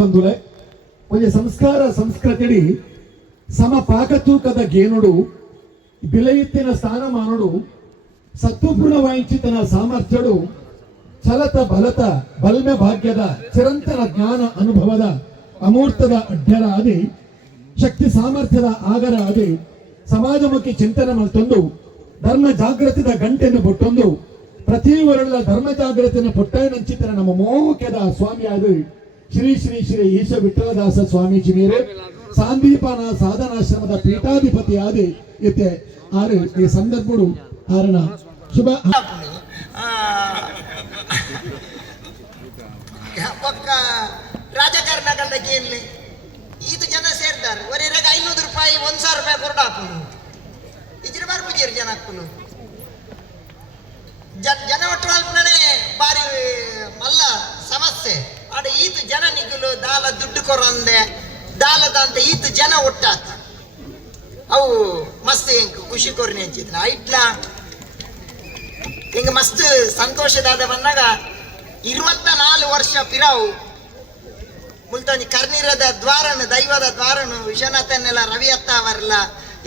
ಬಂಧುಲೆ ಒಂದು ಸಂಸ್ಕಾರ ಸಂಸ್ಕೃತಿ ಸಮ ಪಾಕತೂಕದ ಗೇನುಡು ಬಿಲೆಯುತ್ತಿನ ಸ್ಥಾನಮಾನುಡು ಸತ್ವಪೂರ್ಣ ವಾಂಚಿತನ ಸಾಮರ್ಥ್ಯಡು ಛಲತ ಬಲತ ಬಲ್ಮೆ ಭಾಗ್ಯದ ಚಿರಂತನ ಜ್ಞಾನ ಅನುಭವದ ಅಮೂರ್ತದ ಅಡ್ಡರ ಆದಿ ಶಕ್ತಿ ಸಾಮರ್ಥ್ಯದ ಆಗರ ಆದಿ ಸಮಾಜಮುಖಿ ಚಿಂತನೆ ಮಲ್ತೊಂದು ಧರ್ಮ ಜಾಗೃತಿದ ಗಂಟೆಯನ್ನು ಬೊಟ್ಟೊಂದು ಪ್ರತಿ ವರ್ಣದ ಧರ್ಮ ಜಾಗೃತಿಯನ್ನು ಪೊಟ್ಟೈನಂಚಿತರ ನಮ್ಮ ಮೋಖ್ಯದ ಸ್ವಾಮಿ ಆದಿ ಶ್ರೀ ಶ್ರೀ ಶ್ರೀ ಈಶ ವಿಠಲದಾಸ ಸ್ವಾಮೀಜಿ ಮೇರೆ ಸಾಂದೀಪನ ಸಾಧನಾಶ್ರಮದ ಪೀಠಾಧಿಪತಿ ಆದಿ ಇತ್ತೆ ಆರು ಈ ಸಂದರ್ಭಡು ಆರಣ ಶುಭ ಪಕ್ಕ ರಾಜಕಾರಣಗಳ ಕೇಳಿ ಇದು ಜನ ಸೇರ್ತಾರೆ ಒರೆಗೆ 500 ರೂಪಾಯಿ 1,000 ರೂಪಾಯಿ ಕೊರಡಾಪು ಇದ್ರ ಬರ್ಬುಜೇರಿ ಜನ ಹಾಕುನು ಜನ ಒಟ್ಟುನೇ ಬಾರಿ ಮಲ್ಲ ಸಮಸ್ಯೆ ಆಡ ಈತ ಜನ ನಿಗುಲು ದಾಲ ದುಡ್ಡು ಕೊರಂದೆ ದಾಲದ ಅಂತ ಈತ ಜನ ಒಟ್ಟಾತ ಅವು ಮಸ್ತ್ ಹೆಂಗ್ ಖುಷಿ ಕೊರ್ನಿ ಹಂಚಿದ್ರ ಐಟ್ಲ ಹಿಂಗ ಮಸ್ತ್ ಸಂತೋಷದಾದ ಬಂದಾಗ 24 ವರ್ಷ ಪಿರಾವು ಮುಲ್ತೊಂದು ಕರ್ನೀರದ ದ್ವಾರನು ದೈವದ ದ್ವಾರನು ವಿಶ್ವನಾಥನೆಲ್ಲ ರವಿ ಅತ್ತ ಅವರೆಲ್ಲ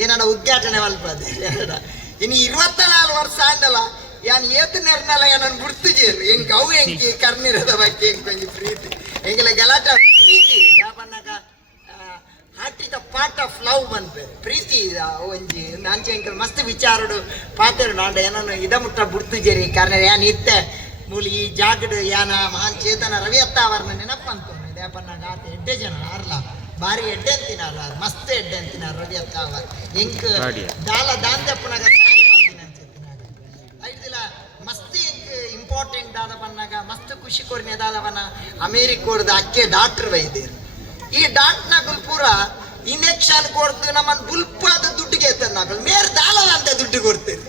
ಏನಾಡ ಉದ್ಘಾಟನೆ ಮಲ್ಪದೆ ಇನ್ನು 24 ವರ್ಷ ಆಂಡಲ್ಲ ಯಾನ್ ಏತು ನೆರ್ನಲ್ಲ ಏನನ್ನು ಗುರ್ತಿಜೇರು ಹೆಂಗ್ ಅವು ಹೆಂಗೆ ಕರ್ನೀರದ ಬಗ್ಗೆ ಹೆಂಗ್ ಕೊಂಚ ಪ್ರೀತಿ ಹೆಂಗೆಲ್ಲ ಗಲಾಟ ಪ್ರೀತಿ ಯಾಪನ್ನಾಗ heart is the part of love ಬಂದ್ಪೇರು ಪ್ರೀತಿ ಒಂಜಿ ನಾಂಚೆ ಹೆಂಗೆ ಮಸ್ತ್ ವಿಚಾರಡು ಪಾತೆರು ನಾಡ ಏನನ್ನು ಇದ ಮುಟ್ಟ ಬುಡ್ತಿಜೇರಿ ಕಾರಣ ಯಾನ್ ಇತ್ತೆ ಮೂಲಿ ಈ ಜಾಗಡ್ ಯಾನ ಮಹಾನ್ ಚೇತನ ರವಿ ಅತ್ತ ಅವರನ್ನ ನೆನಪಂತು ದೇಪನ್ನಾಗ ಆತ ಎಡ್ಡೆ ಜನ ಆರ್ಲ ಬಾರಿ ಎಡ್ಡೆ ಅಂತಿನಾರ ಮಸ್ತ್ ಎಡ್ಡೆ ಅಂತಿನಾರ ರವಿ ಅತ್ತ ಅವರ್ ಹೆಂಗ್ ದಾಲ ದಾಂತಪ್ಪನಾಗ ಸಹಾಯ ಮಾಡ್ತೀನಿ ಅನ್ಸುತ್ತಿನಾಗ ಐದಿಲ್ಲ ಮಸ್ತ್ ಹೆಂಗ್ ಇಂಪಾರ್ಟೆಂಟ್ ಆದ ಬನ್ನಾಗ ಮಸ್ತ್ ಖುಷಿ ಕೊರ್ನೆದಾದವನ ಅಮೇರಿಕೋರ್ದ ಅಕ್ಕೆ ಡಾಕ್ಟರ್ ವೈದ್ಯರು ಈ ಡಾಕ್ಟರ್ನಾಗಲ್ ಪೂರ ಇಂಜೆಕ್ಷನ್ ಕೊಡ್ತು ನಮ್ಮನ್ನ ಬುಲ್ಪಾದ ದುಡ್ಡಿಗೆ ಎತ್ತನಾಗಲ್ ಮೇರ್ ದಾಲದ ಅಂತ ದುಡ್ಡು ಕೊಡ್ತೇವೆ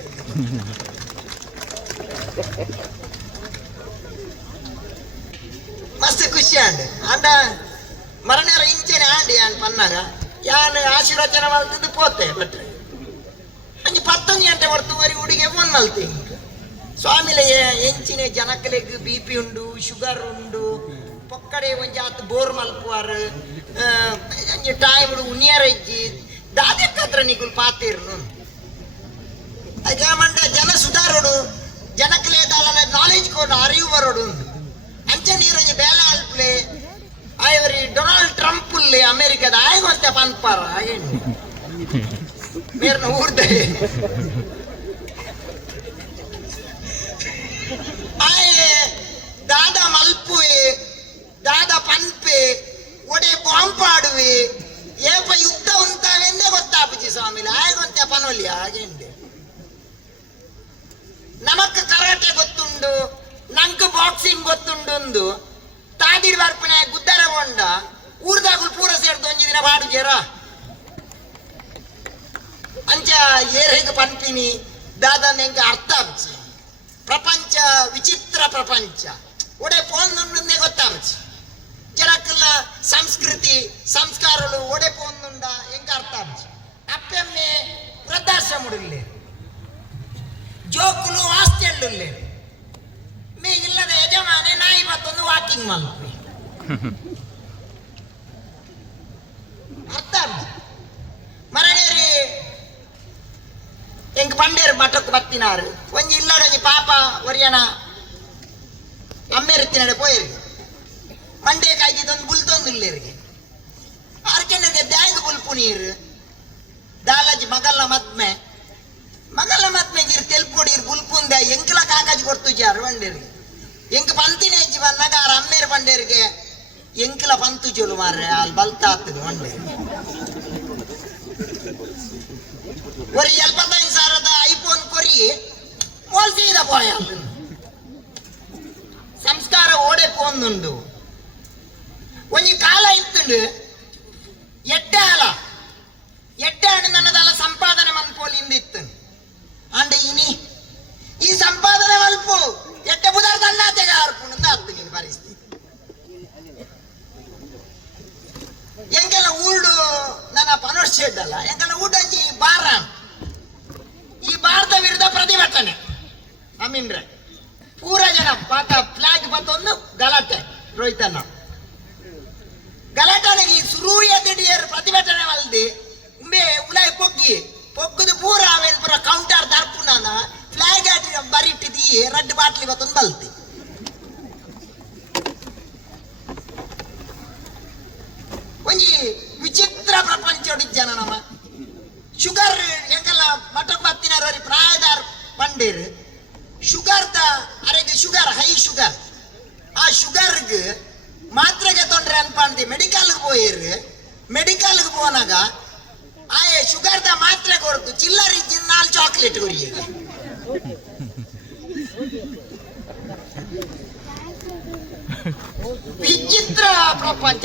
ಮಸ್ತ್ ಖುಷಿ ಅಂಡ ಮರಣ್ಯರ ಇಂಚೆನೆ ಆಂಡಿ ಅನ್ ಪನ್ನಾಗ ಯಾನ್ ಆಶೀರ್ವಚನ ಮಲ್ತಿದ್ದು ಪೋತೆ ಬಟ್ರೆ ಅಂಜಿ 11 ಗಂಟೆ ಹೊರತುವರಿ ಹುಡುಗೆ ಫೋನ್ ಮಲ್ತಿ ಸ್ವಾಮಿಲೆ ಎಂಚಿನ ಜನಕ್ಕಲೆಗ್ BP ಉಂಡು ಶುಗರ್ ಉಂಡು ಪೊಕ್ಕಡೆ ಒಂಜಿ ಆತು ಬೋರ್ ಮಲ್ಪುವಾರು ಅಂಜಿ ಟೈಮ್ ಉನಿಯರ ಇಜ್ಜಿ ದಾದಕ್ಕತ್ರ ನಿಗುಲ್ ಪಾತಿರ್ನು ಅದೇ ಮಂಡ ಜನ ಸುಧಾರೋಡು ಜನಕ್ಕಲೆ ದಾಲ ನಾಲೆಜ್ ಕೊಡು ಅರಿವು ಬರೋಡು ಅಂಚೆ ನೀರಂಜಿ ಬೇಲ ಅಲ್ಪ್ಲೆ ಆಯವರಿ ಡೊನಾಲ್ಡ್ ಟ್ರಂಪ್ ಉಲ್ಲಿ ಅಮೆರಿಕದ ಆಯ್ಗೊಂತೆ ಪನ್ಪಾರ ಏನು ಮೇರ್ನ ಊರ್ದೆ ಆಯೆ ದಾದ ಮಲ್ಪುವೆ ದಾದ ಪನ್ಪೆ ಒಡೆ ಬಾಂಪಾಡುವೆ ಏಪ ಯುದ್ಧ ಉಂಟಾವೆಂದೇ ಗೊತ್ತಾಪುಜಿ ಸ್ವಾಮಿಲಿ ಆಯ್ಗೊಂತೆ ಪನೊಲಿ ಹಾಗೆಂಡೆ ನಮಕ್ ಕರಾಟೆ ಗೊತ್ತುಂಡು ನಂಕ್ ಬಾಕ್ಸಿಂಗ್ ಗೊತ್ತುಂಡು ತಾದಿಡ್ ಬರ್ಪನೆ ಗುದ್ದರ ಹೊಂಡ ಊರ್ದಾಗುಲ್ ಪೂರ ಸೇರ್ದು ಒಂಜಿ ದಿನ ಬಾಡುಜೇರ ಅಂಚ ಏರೇಗ ಪನ್ಪಿನಿ ದಾದನ್ ಹೆಂಗೆ ಅರ್ಥ ಆಪ್ಚಿ ಪ್ರಪಂಚ ವಿಚಿತ್ರ ಪ್ರಪಂಚ ಒಡೆ ಪೋಂದುಂಡೆ ಗೊತ್ತಾಪ್ಚಿ ಜನಕ್ಕೆಲ್ಲ ಸಂಸ್ಕೃತಿ ಸಂಸ್ಕಾರಗಳು ಒಡೆ ಪೋಂದುಂಡ ಹೆಂಗೆ ಅರ್ಥ ಆಪ್ಚಿ ಅಪ್ಪೆಮ್ಮೆ ವೃದ್ಧಾಶ್ರಮುಡಿಲ್ಲೆ ಜೋಕುಲು ಹಾಸ್ಟೆಲ್ಲೆ ಮೇ ಇಲ್ಲದ ಯಜಮಾನೆ ನಾಯಿ ಮತ್ತೊಂದು ವಾಕಿಂಗ್ ಮಲ್ಪಿ ಅರ್ಥ ಮರಳೇರಿ ಹೆಂಗ್ ಪಂಡೇರು ಮಠಕ್ಕೆ ಬತ್ತಿನಾರು ಒಂಜಿ ಇಲ್ಲಡಂಜಿ ಪಾಪ ಒರಿಯಣ ಅಮ್ಮೆರುತ್ತಿನಡೆ ಪೋಯಿರಿ ಮಂಡೆ ಕಾಯ್ದಿದ್ದೊಂದು ಬುಲ್ತೊಂದು ಇಲ್ಲೇರಿಗೆ ಆರ್ಕೆಂಡರಿಗೆ ದ್ಯಾಂಗ್ ಬುಲ್ಪು ನೀರು ದಾಲಜಿ ಮಗಲ್ನ ಮದ್ಮೆಗಿರ್ ತೆಲ್ಪೊಡಿರ್ ಬುಲ್ಪುಂದ ಎಂಕ್ಲ ಕಾಕಾಜಿ ಕೊಡ್ತುಜಾರು ಬಂಡೇರಿಗೆ ಎಂಕ್ ಪಂತಿನ ಹೆಜ್ಜಿ ಬಂದಾಗ ಆರ ಅಮ್ಮೇರು ಬಂಡೇರಿಗೆ ಎಂಕ್ಲ ಪಂತು ಚೋಲು ಮಾರ್ರೆ ಅಲ್ಲಿ ಬಲ್ತಾ ಆಗ್ತದೆ ಬಂಡೇರಿ ஒரு 75,000 ಐಫೋನ್ ಕೊರಿ ಮೋಲ್ಸೀದ ಪೋಯ ಸಂಸ್ಕಾರ ಓಡೆ ಪೋಂದುಂಡು ಒಂಜಿ ಕಾಲ ಇತ್ತುಂಡು ಎಡ್ಡೆ ಹಣ್ಣು ನನ್ನದಲ್ಲ ಸಂಪಾದನೆ ಮನ್ಪೋಲಿ ಇಂದಿತ್ತು ಅಂಡ ಇನಿ ಈ ಸಂಪಾದನೆ ಮಲ್ಪು ಎಡ್ಡೆ ಬುಧಾರ ತಣ್ಣಾತೆಗೆ ಆರ್ಪುಂಡು ಆತು ನೀನು ಪರಿಸ್ಥಿತಿ ಎಂಗೆಲ್ಲ ಊಡು ನನ್ನ ಪನೋರ್ಸಿ ಇದ್ದಲ್ಲ ಎಂಗೆಲ್ಲ ಊಟಂಜಿ ಬಾರ ಈ ಭಾರತ ವಿರುದ್ಧ ಪ್ರತಿಭಟನೆ ಅಮೀನ್ರೆ ಪೂರ ಜನ ಪಾತ ಫ್ಲಾಗ್ ಬತ್ತೊಂದು ಗಲಾಟೆ ರೋಹಿತಣ್ಣ ಗಲಾಟೆಗೆ ಸುರೂಯ ದಿಢೀರ್ ಪ್ರತಿಭಟನೆ ವಲ್ದೆ ಉಂಬೆ ಉಲಾಯ್ ಪೊಗ್ಗುದು ಪೂರ ಆಮೇಲೆ ಪೂರ ಕೌಂಟರ್ ದರ್ಪುನ ಫ್ಲಾಗ್ ಆಟಿ ಬರಿಟ್ಟಿದಿ ರೆಡ್ ಬಾಟ್ಲಿ ಇವತ್ತೊಂದು ಬಲ್ತಿ ಒಂಜಿ ವಿಚಿತ್ರ ಪ್ರಪಂಚ ಜನ ನಮ್ಮ ಶುಗರ್ ಎಂಕಲ್ಲ ಮಠ ಬತ್ತಿನವರಿ ಪ್ರಾಯದಾರ್ ಪಂಡೇರ್ ಶುಗರ್ ಅರೆಗೆ ಶುಗರ್ ಹೈ ಶುಗರ್ ಆ ಶುಗರ್ಗೆ ಮಾತ್ರೆಗೆ ತೊಂದ್ರೆ ಅನ್ಪಂಡಿ ಮೆಡಿಕಲ್ಗೆ ಪೋಯಿರು ಮೆಡಿಕಲ್ಗೆ ಪೋನಾಗ ಆಯೆ ಶುಗರ್ ಮಾತ್ರೆ ಕೊಡ್ತು ಚಿಲ್ಲರ್ 4 ಚಾಕ್ಲೇಟ್ ಕೊರಿಯಗೆ ವಿಚಿತ್ರ ಪ್ರಪಂಚ